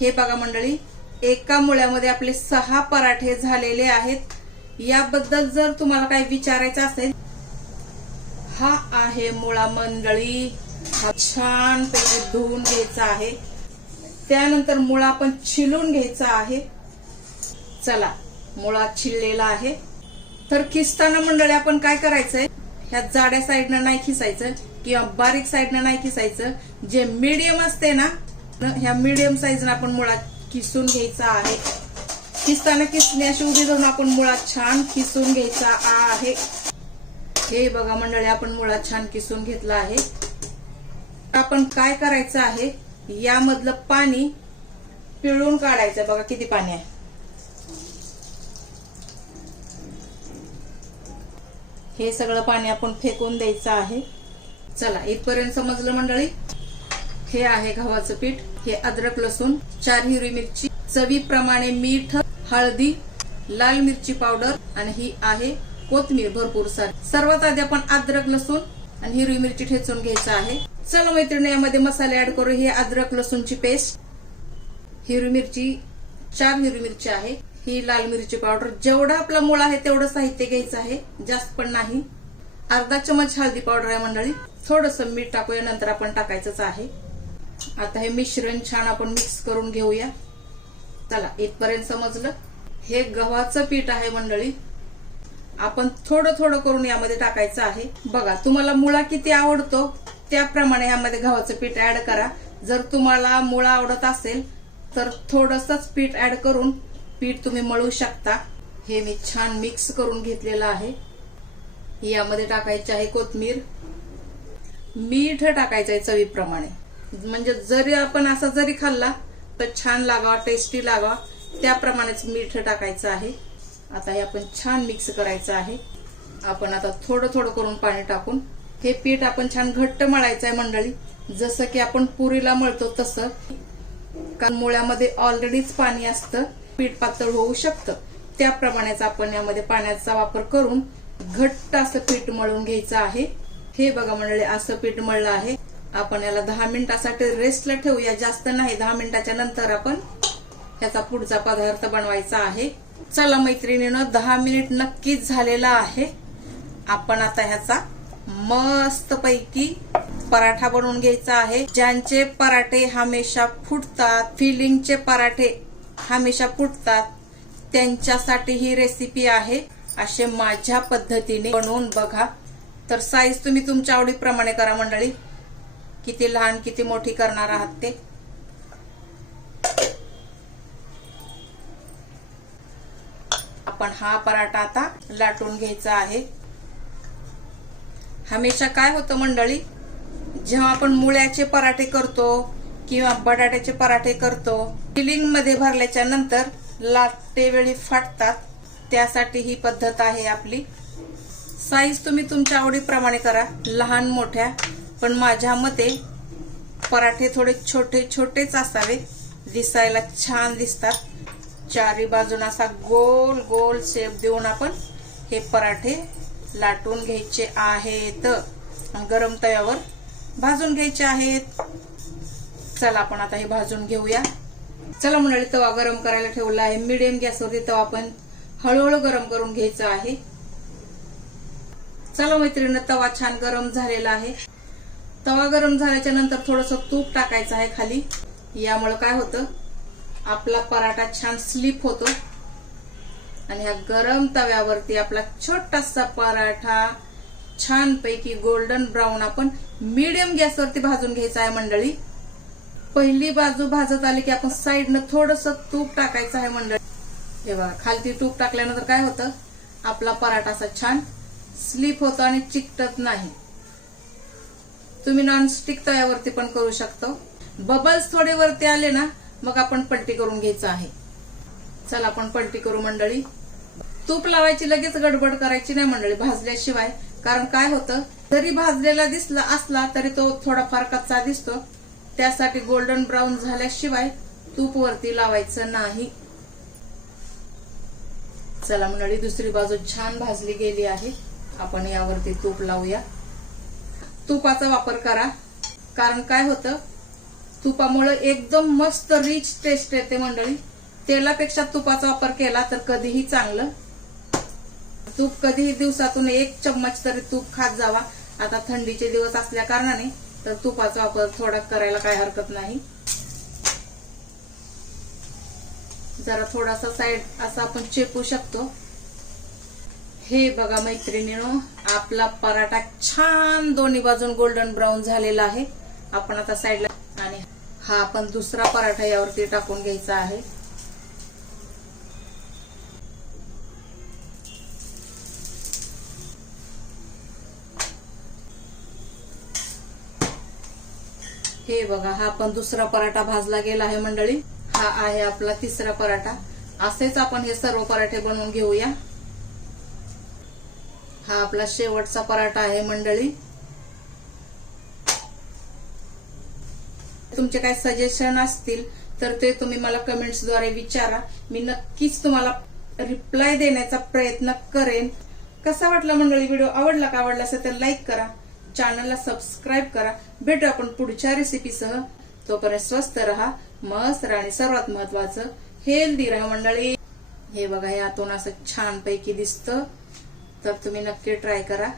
हे बघा मंडळी, एका मुळ्यामध्ये आपले 6 पराठे झालेले आहेत। याबद्दल जर तुम्हाला काही विचारायचं असेल, हा आहे मुळा मंडळी, हा छान पैकी धुवून घ्यायचा आहे। त्यानंतर मुळा आपण छिलून घ्यायचा आहे। चला, मुळा छिललेला आहे। तर खिसताना मंडळी आपण काय करायचंय, ह्या जाड्या साईडनं नाही खिसायचं किंवा बारीक साईडनं नाही खिसायचं, जे मीडियम असते ना, ह्या मीडियम साईजनं आपण मुळा किसून घ्यायचा आहे। किसताना किसणी अशी उभी धरून आपण मुळा छान किसून घ्यायचा आहे। हे बघा मंडळी, आपण मुळा छान किसून घेतला आहे। आपण काय करायचं आहे, यामधलं पाणी पिळून काढायचं। बघा किती पाणी आहे। हे सगळं पाणी आपण फेकून द्यायचं आहे। चला, इथपर्यंत समजलं मंडळी। हे आहे गव्हाचं पीठ, हे अद्रक लसूण, 4 हिरवी मिरची, चवीप्रमाणे मीठ, हळदी, लाल मिरची पावडर आणि ही आहे कोथिंबीर भरपूर सारी। सर्वात आधी आपण अद्रक लसूण आणि हिरवी मिरची ठेचून घ्यायचं आहे। चला मैत्रिणी, यामध्ये मसाले ऍड करू। हे अद्रक लसूणची पेस्ट, हिरवी मिरची 4 हिरवी मिरची आहे, ही लाल मिरची पावडर, जेवढा आपला मुळा आहे तेवढं साहित्य घ्यायचं आहे, जास्त पण नाही। अर्धा चमच हळदी पावडर आहे मंडळी, थोडस मीठ टाकूया, नंतर आपण टाकायचंच आहे। आता हे मिश्रण छान आपण मिक्स करून घेऊया। चला, इथपर्यंत समजलं। हे गव्हाचं पीठ आहे मंडळी, आपण थोडं थोडं करून यामध्ये टाकायचं आहे। बघा, तुम्हाला मुळा किती आवडतो त्याप्रमाणे यामध्ये गव्हाचं पीठ ऍड करा। जर तुम्हाला मुळा आवडत असेल तर थोडंसंच पीठ ऍड करून पीठ तुम्ही मळू शकता। हे मी छान मिक्स करून घेतलेलं आहे। यामध्ये टाकायचे आहे कोथिंबीर, मीठ टाकायचं आहे चवीप्रमाणे, म्हणजे जरी आपण असा जरी खाल्ला तर छान लागावा, टेस्टी लागावा, त्याप्रमाणेच मीठ टाकायचं आहे। आता हे आपण छान मिक्स करायचं आहे। आपण आता थोडं थोडं करून पाणी टाकून हे पीठ आपण छान घट्ट मळायचं आहे मंडळी, जसं की आपण पुरीला मळतो तसं, कारण मुळ्यामध्ये ऑलरेडीच पाणी असतं, पीठ पातळ होऊ शकतं, त्याप्रमाणेच आपण यामध्ये पाण्याचा वापर करून घट्ट असं पीठ मळून घ्यायचं आहे। हे बघा मंडळी, असं पीठ मळलं आहे। आपण याला 10 मिनिटासाठी रेस्टला ठेवूया, जास्त नाही, 10 मिनिटाच्या नंतर आपण ह्याचा पुढचा पदार्थ बनवायचा आहे। चला मैत्रिणींनो, 10 मिनिट नक्कीच झालेला आहे। आपण आता ह्याचा मस्त पैकी पराठा बनवून घ्यायचा आहे। ज्यांचे पराठे हमेशा फुटतात, फिलिंगचे पराठे हमेशा फुटतात, त्यांच्यासाठी ही रेसिपी आहे। असे माझ्या पद्धतीने बनवून बघा। तर साईज तुम्ही तुमच्या आवडीप्रमाणे करा मंडळी, किती लहान किती मोठी करणार आहात ते। आपण हा पराठा आता लाटून घ्यायचा आहे। हमेशा काय होतं मंडळी, जेव्हा आपण मुळ्याचे पराठे करतो किंवा बटाट्याचे पराठे करतो, फिलिंग मध्ये भरल्याच्या नंतर लाटते वेळी फाटतात, त्यासाठी ही पद्धत आहे आपली। साईज तुम्ही तुमच्या आवडीप्रमाणे करा, लहान मोठ्या, पण माझ्या मते पराठे थोडे छोटे छोटेच असावे, दिसायला छान दिसतात। चारी बाजून असा गोल गोल शेप देऊन आपण हे पराठे लाटून घ्यायचे आहेत, गरम तव्यावर भाजून घ्यायचे आहेत। चला, आपण आता हे भाजून घेऊया। चला मंडळी, तवा गरम करायला ठेवला आहे। मीडियम गॅसवरती तवा आपण हळूहळू गरम करून घ्यायचा आहे। चला मैत्रिणी, तवा छान गरम झालेला आहे। तवा गरम झाल्याच्या नंतर थोडंसं तूप टाकायचं आहे खाली। यामुळे काय होतं, आपला पराठा छान स्लिप होतो आणि ह्या गरम तव्यावरती आपला छोटासा पराठा छान पैकी गोल्डन ब्राऊन आपण मीडियम गॅसवरती भाजून घ्यायचा आहे मंडळी। पहिली बाजू भाजत आली की आपण साईडनं थोडंसं तूप टाकायचं आहे मंडळी। हे बघा, खालती तूप टाकल्यानंतर काय होतं, आपला पराठा असा छान स्लिप होतो आणि चिकटत नाही। तुम्ही नॉनस्टिक तव्यावरती पण करू शकतो। बबल्स थोडे वरती आले ना, मग आपण पलटी करून घ्यायचं आहे। चला, आपण पलटी करू मंडळी। तूप लावायची लगेच गडबड करायची नाही मंडळी भाजल्याशिवाय, कारण काय होतं, जरी भाजलेला दिसला असला तरी तो थोडाफार कच्चा दिसतो, त्यासाठी गोल्डन ब्राऊन झाल्याशिवाय तूप वरती लावायचं नाही। चला मंडळी, दुसरी बाजू छान भाजली गेली आहे। आपण यावरती तूप लावूया। तुपाचा वापर करा, कारण काय होतं, तुपामुळे एकदम मस्त रिच टेस्ट येते मंडळी. तेलापेक्षा तुपाचा वापर केला तर कधीही चांगलं. तूप कधीही दिवसातून 1 चम्मच तरी तूप खात जावा. आता थंडीचे दिवस असल्या कारणाने तर तुपाचा वापर थोडा करायला काय हरकत नाही. जरा थोडासा साईड असा आपण चेपू शकतो. हे बघा मैत्रिणींनो, आपला पराठा छान दोन्ही बाजून गोल्डन ब्राऊन झालेला आहे. आपण आता साईडला, आणि हा आपण दुसरा पराठा यावरती टाकून घ्यायचा आहे. हे बघा, हा पण दुसरा पराठा भाजला गेला आहे मंडळी. हा आहे आपला तिसरा पराठा. असेच आपण हे सर्व पराठे बनवून घेऊया. हा आपला शेवटचा पराठा आहे मंडळी. तुमचे काही सजेशन असतील तर ते तुम्ही मला कमेंट्सद्वारे विचारा. मी नक्कीच तुम्हाला रिप्लाय देण्याचा प्रयत्न करेन. कसा वाटला मंडळी व्हिडिओ? आवडला का? आवडला असेल तर लाईक करा, चॅनलला सबस्क्राईब करा. भेटू आपण पुढच्या रेसिपीसह. तोपर्यंत स्वस्त राहा, मस्त राहा आणि सर्वात महत्वाचं हेल्दी राहा मंडळी. हे बघा, हे आतून असं छान पैकी दिसतं, तर तुम्ही नक्की ट्राय करा.